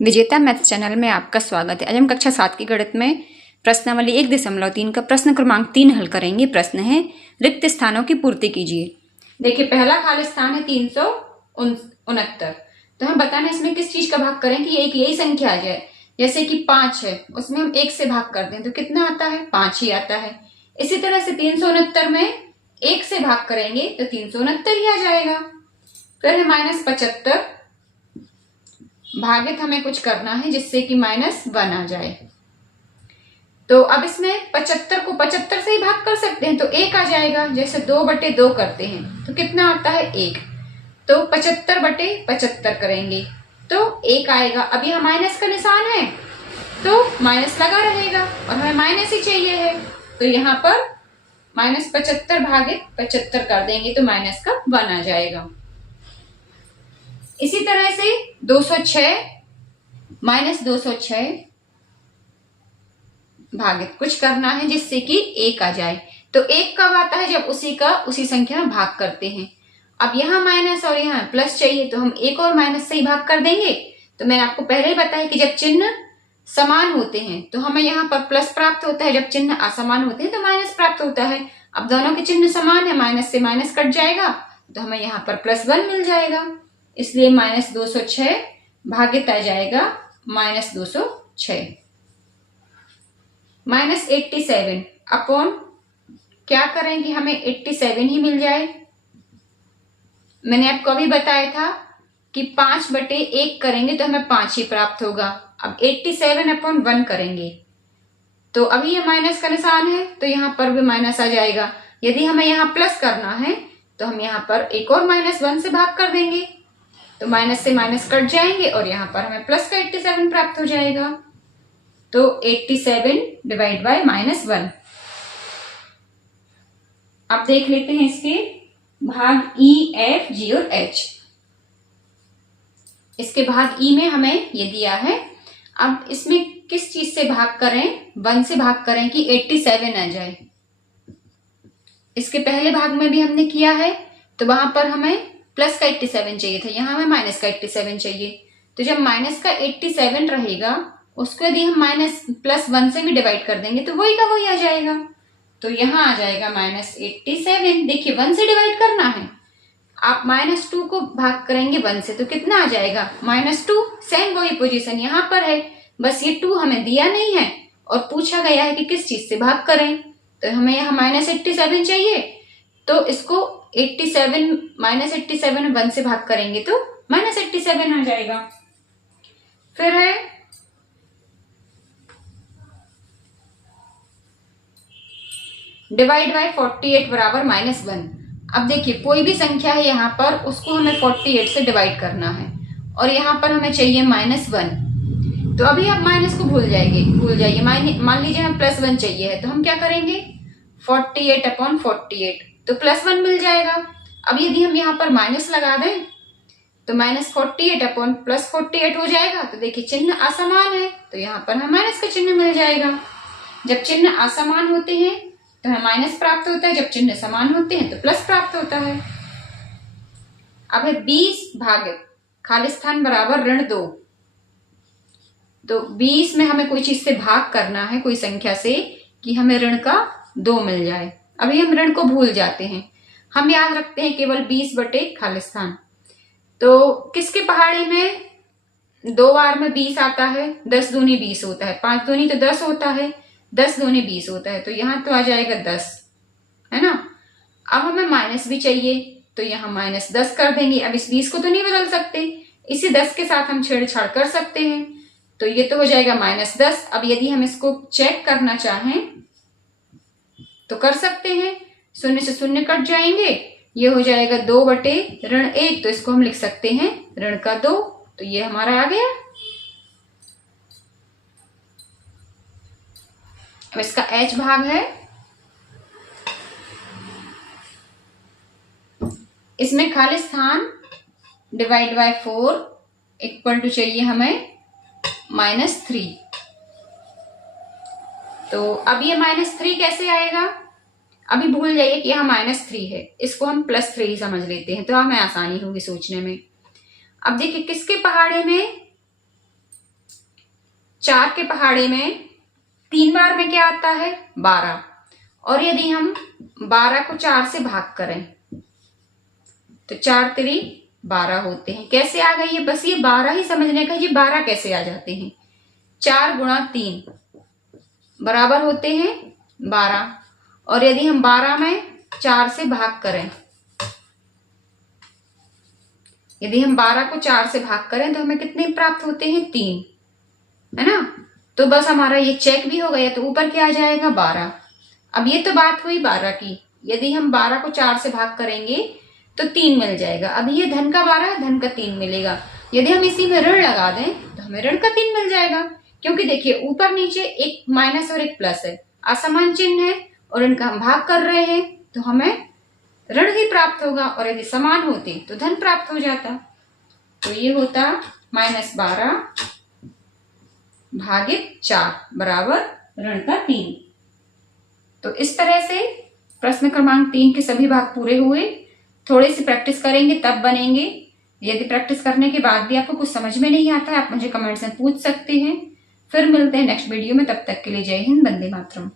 विजेता math channel में आपका स्वागत है। आज हम कक्षा 7 की गणित में प्रश्नावली 1.3 का प्रश्न क्रमांक 3 हल करेंगे। प्रश्न है रिक्त स्थानों की पूर्ति कीजिए। देखिए पहला खाली स्थान है 369। तो हम बताना इसमें किस चीज का भाग करें कि एक यही संख्या आ जाए। जैसे कि 5 है, उसमें हम 1 से भाग कर दें तो कितना आता है, 5 ही आता है। इसी तरह से 369 में 1 से भाग करेंगे तो 369 ही आ जाएगा। फिर है -75, भागित हमें कुछ करना है जिससे कि -1 आ जाए। तो अब इसमें 75 को 75 से ही भाग कर सकते हैं तो 1 आ जाएगा। जैसे 2/2 करते हैं तो कितना आता है, 1। तो 75/75 करेंगे तो 1 आएगा। अब यह माइनस का निशान है तो माइनस लगा रहेगा और हमें माइनस ही चाहिए है, तो यहाँ पर -75 भागित 75 कर देंगे तो माइनस का 1 आ जाएगा। इसी तरह से 206 -206 भागित कुछ करना है जिससे कि 1 आ जाए। तो 1 कब आता है, जब उसी संख्या में भाग करते हैं। अब यहाँ माइनस और यहाँ प्लस चाहिए तो हम 1 और माइनस से ही भाग कर देंगे। तो मैंने आपको पहले ही बताया कि जब चिन्ह समान होते हैं तो हमें यहाँ पर प्लस प्राप्त होता है, जब चिन्ह असमान होते हैं तो माइनस प्राप्त होता है। अब दोनों के चिन्ह समान है, माइनस से माइनस कट जाएगा तो हमें यहाँ पर +1 मिल जाएगा। इसलिए -206 भागित आ जाएगा -206। -87 अपॉन क्या करेंगे, हमें 87 ही मिल जाए। मैंने आपको अभी बताया था कि 5/1 करेंगे तो हमें 5 ही प्राप्त होगा। अब 87/1 करेंगे तो अभी ये माइनस का निशान है तो यहाँ पर भी माइनस आ जाएगा। यदि हमें यहाँ प्लस करना है तो हम यहाँ पर एक और -1 से भाग कर देंगे तो माइनस से माइनस कट जाएंगे और यहाँ पर हमें प्लस का 87 प्राप्त हो जाएगा। तो 87 डिवाइड बाय -1। अब देख लेते हैं इसके भाग E, F, G और H। इसके भाग E में हमें ये दिया है। अब इसमें किस चीज से भाग करें, 1 से भाग करें कि 87 आ जाए। इसके पहले भाग में भी हमने किया है तो वहां पर हमें प्लस का 87 चाहिए था, यहाँ हमें माइनस का 87 चाहिए। तो जब माइनस का 87 रहेगा उसको यदि हम +1 से भी डिवाइड कर देंगे तो वही का वही आ जाएगा। तो यहाँ आ जाएगा -87। देखिए 1 से डिवाइड करना है, आप -2 को भाग करेंगे 1 से तो कितना आ जाएगा, -2। सेम वही पोजीशन यहाँ पर है, बस ये 2 हमें दिया नहीं है और पूछा गया है कि किस चीज से भाग करें। तो हमें यहाँ -87 चाहिए तो इसको 87 -87 1 से भाग करेंगे तो -87 आ जाएगा। फिर है डिवाइड बाय 48 बराबर -1। अब देखिए कोई भी संख्या है यहाँ पर, उसको हमें 48 से डिवाइड करना है और यहाँ पर हमें चाहिए -1। तो अभी आप माइनस को भूल जाइए। मान लीजिए हमें +1 चाहिए है तो हम क्या करेंगे, 48/48 तो +1 मिल जाएगा। अब यदि हम यहाँ पर माइनस लगा दें तो -48/+48 हो जाएगा। तो देखिए चिन्ह असमान है तो यहाँ पर हमें माइनस का चिन्ह मिल जाएगा। जब चिन्ह असमान होते हैं तो हमें माइनस प्राप्त होता है, जब चिन्ह समान होते हैं तो प्लस प्राप्त होता है। अब है 20 भागित खाली स्थान बराबर -2। तो 20 में हमें कोई चीज से भाग करना है, कोई संख्या से, कि हमें ऋण का 2 मिल जाए। अभी हम ऋण को भूल जाते हैं, हम याद रखते हैं केवल 20/1 खाली स्थान। तो किसके पहाड़ी में 2 बार में 20 आता है, 10 दूनी 20 होता है, 5 दूनी तो 10 होता है, 10 दूनी 20 होता है, तो यहाँ तो आ जाएगा 10, है ना। अब हमें माइनस भी चाहिए तो यहाँ -10 कर देंगे। अब इस 20 को तो नहीं बदल सकते, इसी 10 के साथ हम छेड़छाड़ कर सकते हैं तो ये तो हो जाएगा -10। अब यदि हम इसको चेक करना चाहें तो कर सकते हैं, 0 से 0 कट जाएंगे, ये हो जाएगा 2/1, तो इसको हम लिख सकते हैं ऋण का 2। तो ये हमारा आ गया। अब इसका H भाग है, इसमें खाली स्थान डिवाइड बाय 4 इक्वल टू चाहिए हमें -3। तो अब ये -3 कैसे आएगा, अभी भूल जाइए कि यहाँ -3 है, इसको हम +3 ही समझ लेते हैं तो हमें आसानी होगी सोचने में। अब देखिए किसके पहाड़े में 4 के पहाड़े में 3 बार में क्या आता है 12, और यदि हम 12 को 4 से भाग करें तो 4 3 12 होते हैं। कैसे आ गई है, बस ये 12 ही समझने का, ये 12 कैसे आ जाते हैं। 4 गुणा 3 बराबर होते हैं 12, और यदि हम 12 में 4 से भाग करें, यदि हम 12 को 4 से भाग करें तो हमें कितने प्राप्त होते हैं 3, है ना। तो बस हमारा ये चेक भी हो गया, तो ऊपर क्या आ जाएगा 12। अब ये तो बात हुई 12 की, यदि हम 12 को 4 से भाग करेंगे तो 3 मिल जाएगा। अब ये धन का 12 है, धन का 3 मिलेगा। यदि हम इसी में ऋण लगा दें तो हमें ऋण का 3 मिल जाएगा, क्योंकि देखिए ऊपर नीचे एक माइनस और एक प्लस है, असमान चिन्ह है, और इनका हम भाग कर रहे हैं तो हमें ऋण ही प्राप्त होगा, और यदि समान होते तो धन प्राप्त हो जाता। तो ये होता -12 भागित 4 बराबर ऋण का 3। तो इस तरह से प्रश्न क्रमांक 3 के सभी भाग पूरे हुए। थोड़ी सी प्रैक्टिस करेंगे तब बनेंगे। यदि प्रैक्टिस करने के बाद भी आपको कुछ समझ में नहीं आता है, आप मुझे कमेंट्स में पूछ सकते हैं। फिर मिलते हैं नेक्स्ट वीडियो में, तब तक के लिए जय हिंद, वंदे मातरम।